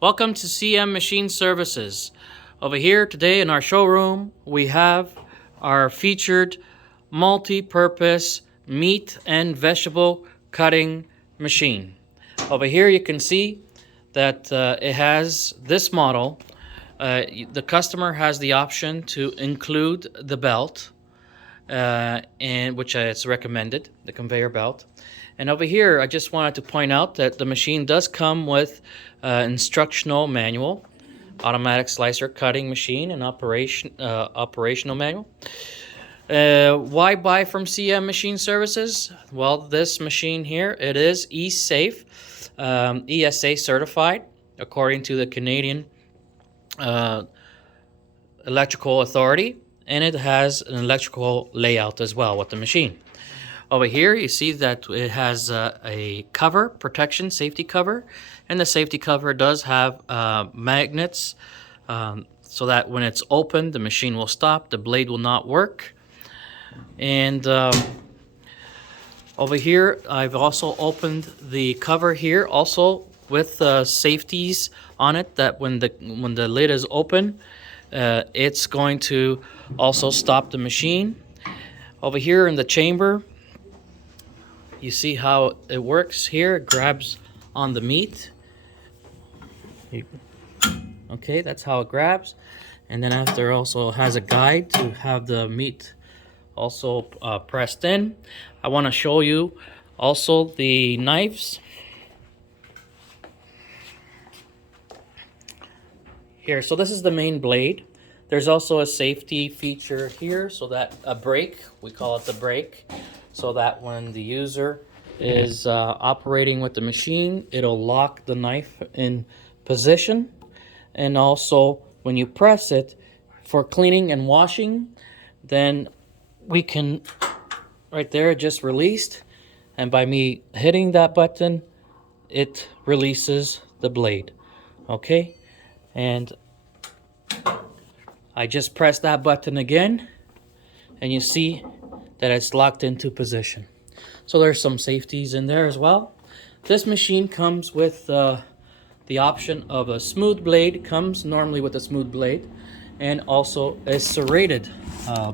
Welcome to CM Machine Services. Over here today in our showroom, we have our featured multi-purpose meat and vegetable cutting machine. Over here you can see that it has this model. The customer has the option to include the belt, and which is recommended, the conveyor belt. And over here, I just wanted to point out that the machine does come with instructional manual, automatic slicer cutting machine, and operational manual. Why buy from CM Machine Services? Well, this machine here, it is E-Safe, ESA certified, according to the Canadian Electrical Authority, and it has an electrical layout as well with the machine. Over here, you see that it has a cover, protection, safety cover, and the safety cover does have magnets so that when it's open, the machine will stop, the blade will not work. And over here, I've also opened the cover here, also with safeties on it, that when the lid is open, it's going to also stop the machine. Over here in the chamber, you see how it works here. It grabs on the meat. Okay, that's how it grabs. And then after, also has a guide to have the meat also pressed in. I want to show you also the knives. Here, so this is the main blade. There's also a safety feature here, so that a brake, we call it the brake, so that when the user is operating with the machine, it'll lock the knife in position. And also when you press it for cleaning and washing, then we can, right there, it just released, and by me hitting that button, it releases the blade. Okay, and I just press that button again, and you see that it's locked into position. So there's some safeties in there as well. This machine comes with the option of a smooth blade. It comes normally with a smooth blade, and also a serrated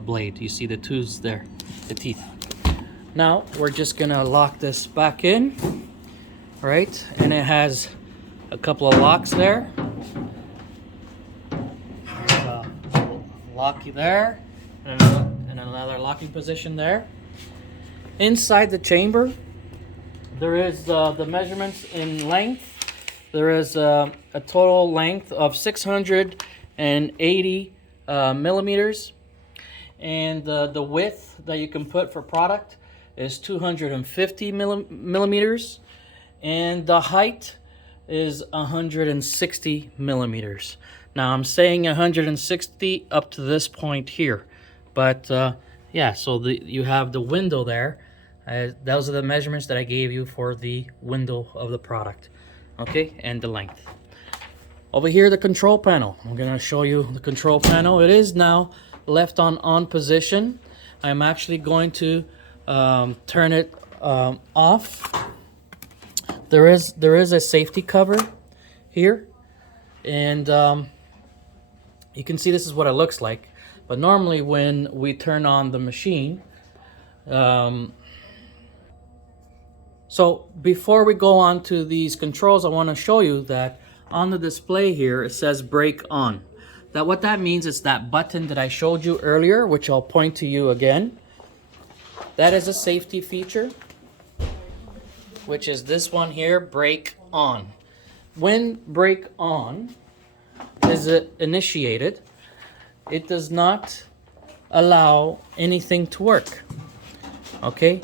blade. You see the tools there, the teeth. Now we're just gonna lock this back in, right? And it has a couple of locks there. Lock you there, and another locking position there. Inside the chamber, there is the measurements in length. There is a total length of 680 millimeters, and the width that you can put for product is 250 millimeters, and the height is 160 millimeters. Now I'm saying 160 up to this point here, but yeah, so you have the window there. Those are the measurements that I gave you for the window of the product, okay, and the length. Over here, the control panel. I'm gonna show you the control panel. It is now left on position. I'm actually going to turn it off. There is a safety cover here, and you can see this is what it looks like. But normally when we turn on the machine, so before we go on to these controls, I want to show you that on the display here, it says brake on. What that means is that button that I showed you earlier, which I'll point to you again. That is a safety feature, which is this one here, brake on. When brake on is initiated, it does not allow anything to work. Okay,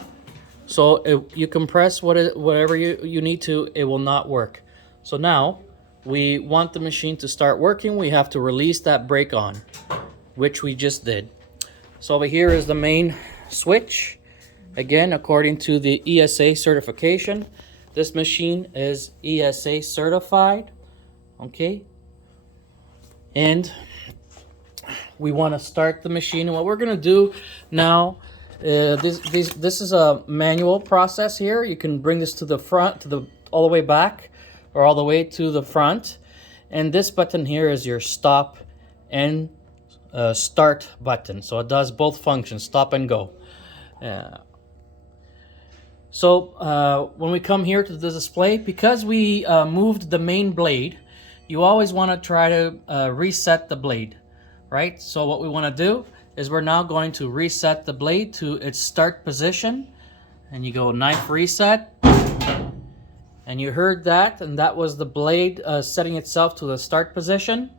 so you can press whatever you need to, it will not work. So now we want the machine to start working, we have to release that brake on, which we just did. So over here is the main switch. Again, according to the ESA certification, this machine is ESA certified. Okay, and we want to start the machine. And what we're going to do now, this is a manual process here. You can bring this to the front, all the way back, or all the way to the front. And this button here is your stop and start button. So it does both functions, stop and go. When we come here to the display, because we moved the main blade, you always want to try to reset the blade, right? So what we want to do is we're now going to reset the blade to its start position, and you go knife reset, and you heard that, and that was the blade setting itself to the start position.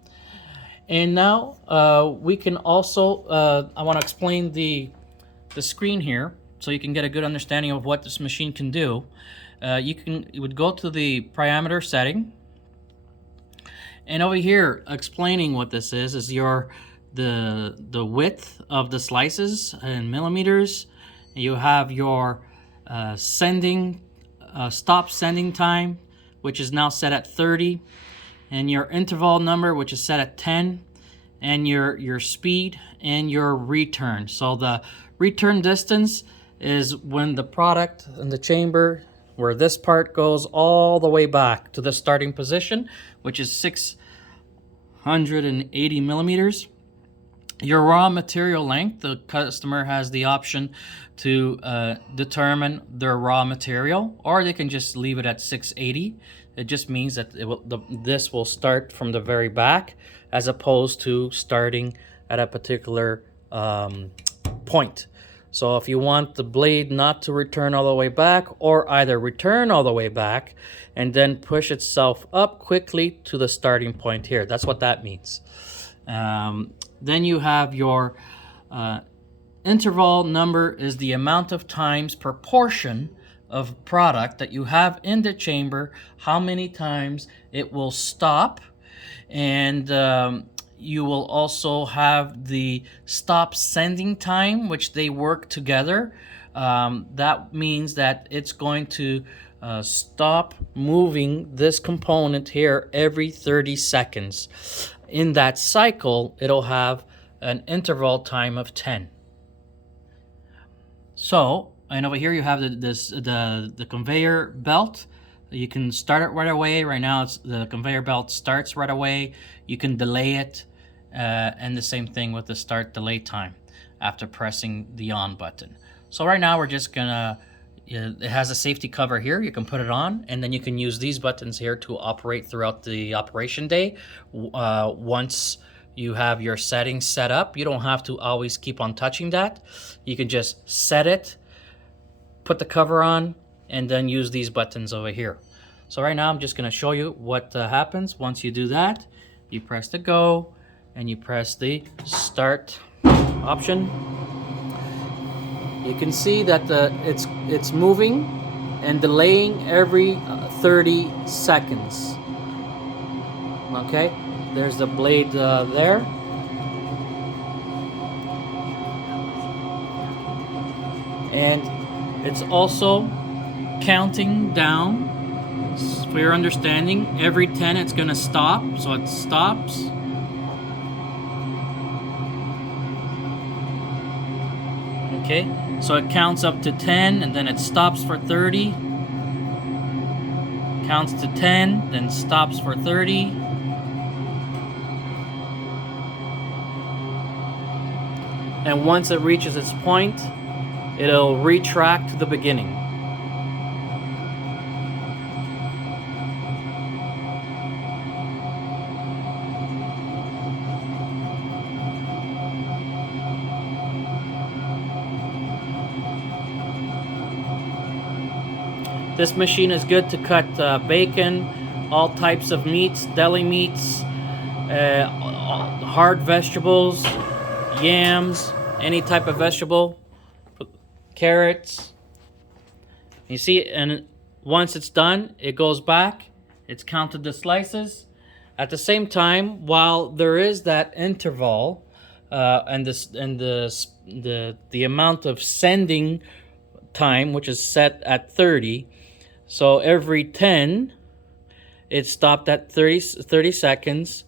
And now we can also, I want to explain the screen here so you can get a good understanding of what this machine can do. You would go to the parameter setting, and over here explaining what this is the width of the slices in millimeters. You have your stop sending time, which is now set at 30, and your interval number, which is set at 10, and your speed and your return. So the return distance is when the product in the chamber, where this part goes all the way back to the starting position, which is 680 millimeters. Your raw material length, the customer has the option to determine their raw material, or they can just leave it at 680. It just means that this will start from the very back, as opposed to starting at a particular point. So if you want the blade not to return all the way back, or either return all the way back and then push itself up quickly to the starting point here, that's what that means. Then you have your interval number, is the amount of times per portion of product that you have in the chamber, how many times it will stop. And you will also have the stop sending time, which they work together. That means that it's going to stop moving this component here every 30 seconds. In that cycle, it'll have an interval time of 10. So, and over here you have the conveyor belt. You can start it right away. Right now, the conveyor belt starts right away. You can delay it, and the same thing with the start delay time after pressing the on button. So right now we're just gonna, it has a safety cover here. You can put it on, and then you can use these buttons here to operate throughout the operation day. Once you have your settings set up, you don't have to always keep on touching that. You can just set it, put the cover on, and then use these buttons over here. So right now I'm just going to show you what happens once you do that. You press the go and you press the start option. You can see that it's moving and delaying every 30 seconds. Okay, there's the blade there. And it's also counting down. For your understanding, every 10 it's going to stop, so it stops. Okay, so it counts up to 10 and then it stops for 30. Counts to 10, then stops for 30. And once it reaches its point, it'll retract to the beginning. This machine is good to cut bacon, all types of meats, deli meats, hard vegetables, yams, any type of vegetable, carrots. You see, and once it's done, it goes back. It's counted the slices. At the same time, while there is that interval and the amount of sending time, which is set at 30. So every 10, it stopped at 30 seconds.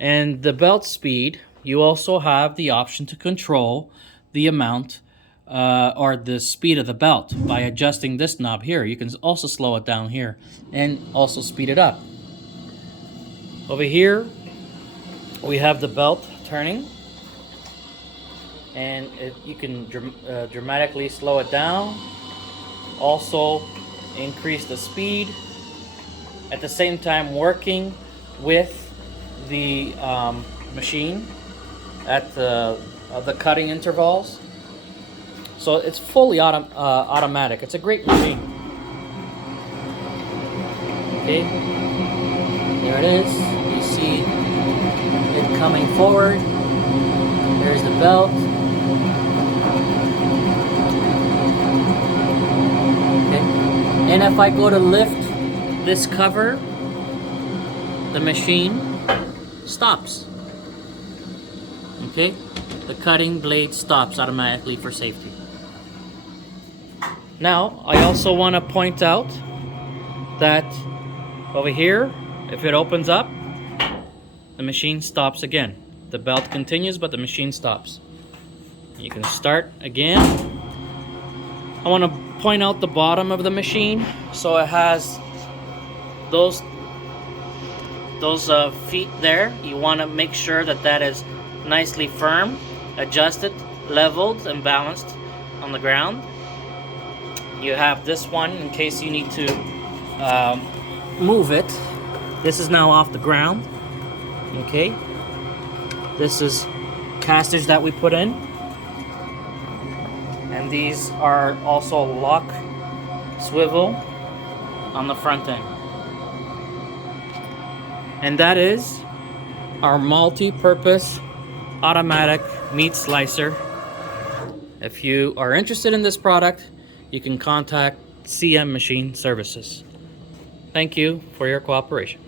And the belt speed, you also have the option to control the amount or the speed of the belt by adjusting this knob here. You can also slow it down here and also speed it up. Over here, we have the belt turning, and you can dramatically slow it down. Also, increase the speed. At the same time, working with the machine at the cutting intervals. So it's fully automatic. It's a great machine. Okay, there it is. You see it coming forward. There's the belt. Okay, and if I go to lift this cover, the machine stops. Okay, the cutting blade stops automatically for safety. Now, I also want to point out that over here, if it opens up, the machine stops again. The belt continues, but the machine stops. You can start again. I want to point out the bottom of the machine. So it has those feet there. You want to make sure that that is nicely firm, adjusted, leveled, and balanced on the ground. You have this one in case you need to move it. This is now off the ground. Okay, this is casters that we put in, and these are also lock swivel on the front end. And that is our multi-purpose automatic meat slicer. If you are interested in this product, you can contact CM Machine Services. Thank you for your cooperation.